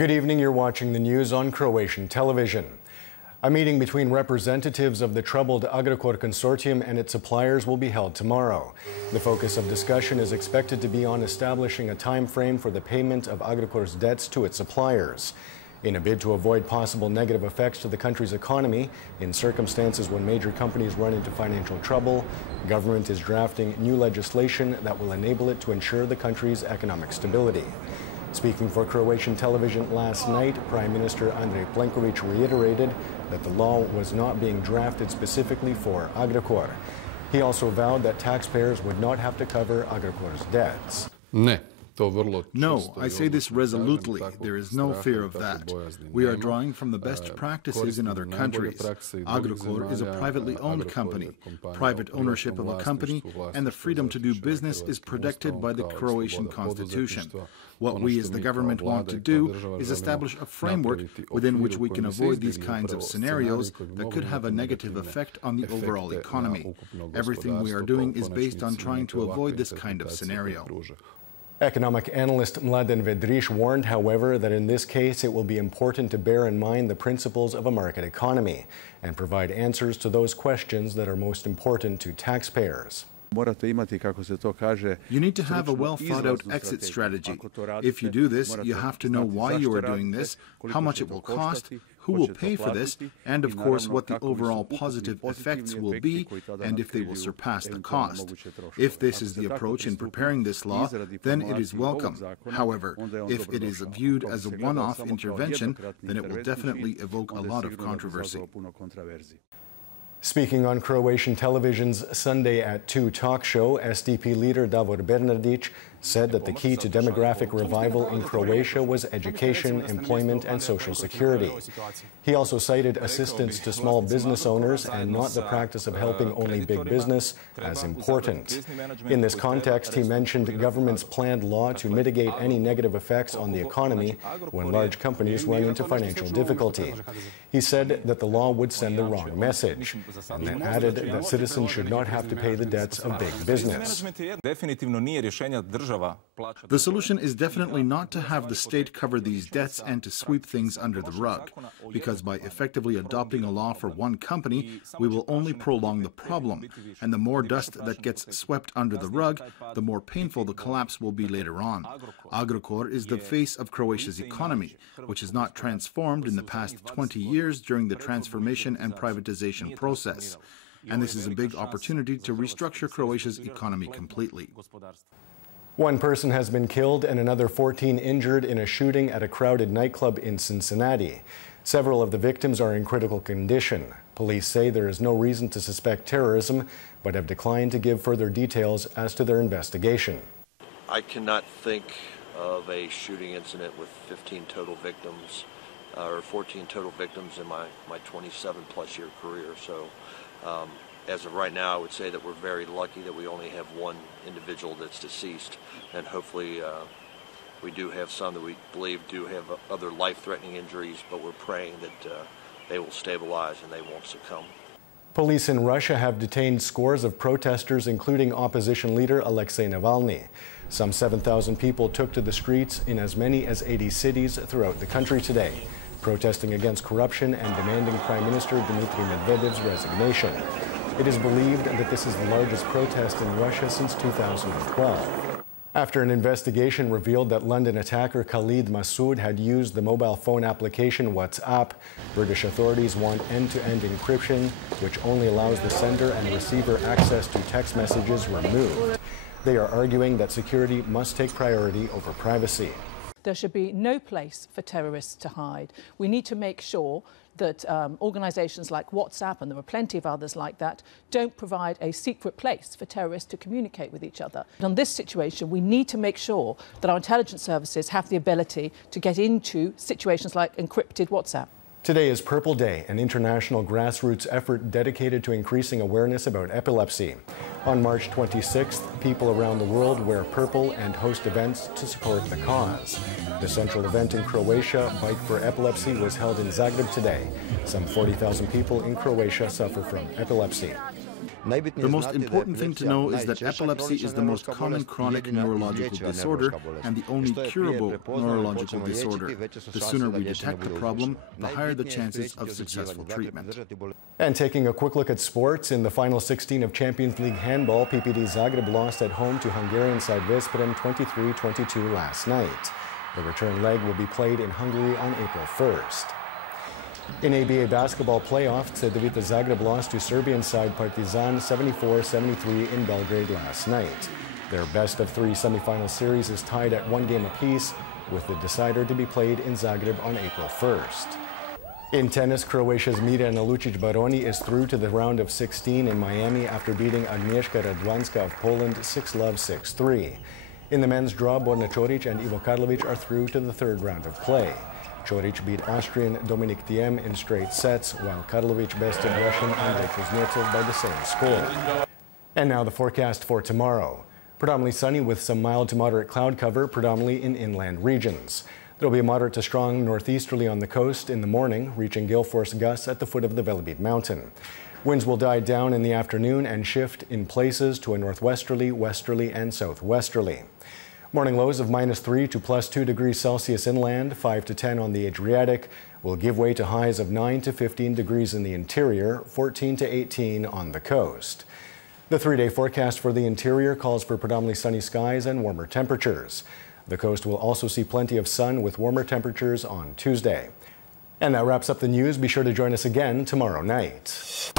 Good evening. You're watching the news on Croatian television. A meeting between representatives of the troubled Agrokor consortium and its suppliers will be held tomorrow. The focus of discussion is expected to be on establishing a time frame for the payment of Agrokor's debts to its suppliers. In a bid to avoid possible negative effects to the country's economy, in circumstances when major companies run into financial trouble, government is drafting new legislation that will enable it to ensure the country's economic stability. Speaking for Croatian television last night, Prime Minister Andrej Plenković reiterated that the law was not being drafted specifically for Agrokor. He also vowed that taxpayers would not have to cover Agrokor's debts. No, I say this resolutely. There is no fear of that. We are drawing from the best practices in other countries. Agrokor is a privately owned company. Private ownership of a company and the freedom to do business is protected by the Croatian constitution. What we as the government want to do is establish a framework within which we can avoid these kinds of scenarios that could have a negative effect on the overall economy. Everything we are doing is based on trying to avoid this kind of scenario. Economic analyst Mladen Vedriš warned, however, that in this case it will be important to bear in mind the principles of a market economy and provide answers to those questions that are most important to taxpayers. You need to have a well-thought-out exit strategy. If you do this, you have to know why you are doing this, how much it will cost, who will pay for this, and of course what the overall positive effects will be and if they will surpass the cost. If this is the approach in preparing this law, then it is welcome. However, if it is viewed as a one-off intervention, then it will definitely evoke a lot of controversy. Speaking on Croatian television's Sunday at 2 talk show, SDP leader Davor Bernardić said that the key to demographic revival in Croatia was education, employment, and social security. He also cited assistance to small business owners and not the practice of helping only big business as important. In this context, he mentioned the government's planned law to mitigate any negative effects on the economy when large companies run into financial difficulty. He said that the law would send the wrong message, and then added that citizens should not have to pay the debts of big business. The solution is definitely not to have the state cover these debts and to sweep things under the rug, because by effectively adopting a law for one company, we will only prolong the problem, and the more dust that gets swept under the rug, the more painful the collapse will be later on. Agrokor is the face of Croatia's economy, which has not transformed in the past 20 years during the transformation and privatization process. And this is a big opportunity to restructure Croatia's economy completely. One person has been killed and another 14 injured in a shooting at a crowded nightclub in Cincinnati. Several of the victims are in critical condition. Police say there is no reason to suspect terrorism, but have declined to give further details as to their investigation. I cannot think of a shooting incident with 15 total victims or 14 total victims in my 27-plus year career. So as of right now, I would say that we're very lucky that we only have one individual that's deceased, and hopefully we do have some that we believe do have other life-threatening injuries, but we're praying that they will stabilize and they won't succumb. Police in Russia have detained scores of protesters, including opposition leader Alexei Navalny. Some 7,000 people took to the streets in as many as 80 cities throughout the country today, protesting against corruption and demanding Prime Minister Dmitry Medvedev's resignation. It is believed that this is the largest protest in Russia since 2012. After an investigation revealed that London attacker Khalid Massoud had used the mobile phone application WhatsApp, British authorities want end-to-end encryption, which only allows the sender and receiver access to text messages removed. They are arguing that security must take priority over privacy. There should be no place for terrorists to hide. We need to make sure that organisations like WhatsApp, and there are plenty of others like that, don't provide a secret place for terrorists to communicate with each other. And on this situation, we need to make sure that our intelligence services have the ability to get into situations like encrypted WhatsApp. Today is Purple Day, an international grassroots effort dedicated to increasing awareness about epilepsy. On March 26th, people around the world wear purple and host events to support the cause. The central event in Croatia, Bike for Epilepsy, was held in Zagreb today. Some 40,000 people in Croatia suffer from epilepsy. The most important thing to know is that epilepsy is the most common chronic neurological disorder and the only curable neurological disorder. The sooner we detect the problem, the higher the chances of successful treatment. And taking a quick look at sports, in the final 16 of Champions League handball, PPD Zagreb lost at home to Hungarian side Veszprém 23-22 last night. The return leg will be played in Hungary on April 1st. In ABA basketball playoffs, Cedevita Zagreb lost to Serbian side Partizan 74-73 in Belgrade last night. Their best-of-3 semifinal series is tied at 1 game apiece, with the decider to be played in Zagreb on April 1st. In tennis, Croatia's Mirjana Lucic-Baroni is through to the round of 16 in Miami after beating Agnieszka Radwanska of Poland 6-love, 6-3. In the men's draw, Borna Čorić and Ivo Karlovic are through to the third round of play. Čorić beat Austrian Dominik Thiem in straight sets, while Karlovic bested Russian Andrei Kuznetsov by the same score. And now the forecast for tomorrow. Predominantly sunny with some mild to moderate cloud cover, predominantly in inland regions. There will be a moderate to strong northeasterly on the coast in the morning, reaching gale force gusts at the foot of the Velebit mountain. Winds will die down in the afternoon and shift in places to a northwesterly, westerly, and southwesterly. Morning lows of -3 to +2 degrees Celsius inland, 5 to 10 on the Adriatic, will give way to highs of 9 to 15 degrees in the interior, 14 to 18 on the coast. The 3-day forecast for the interior calls for predominantly sunny skies and warmer temperatures. The coast will also see plenty of sun with warmer temperatures on Tuesday. And that wraps up the news. Be sure to join us again tomorrow night.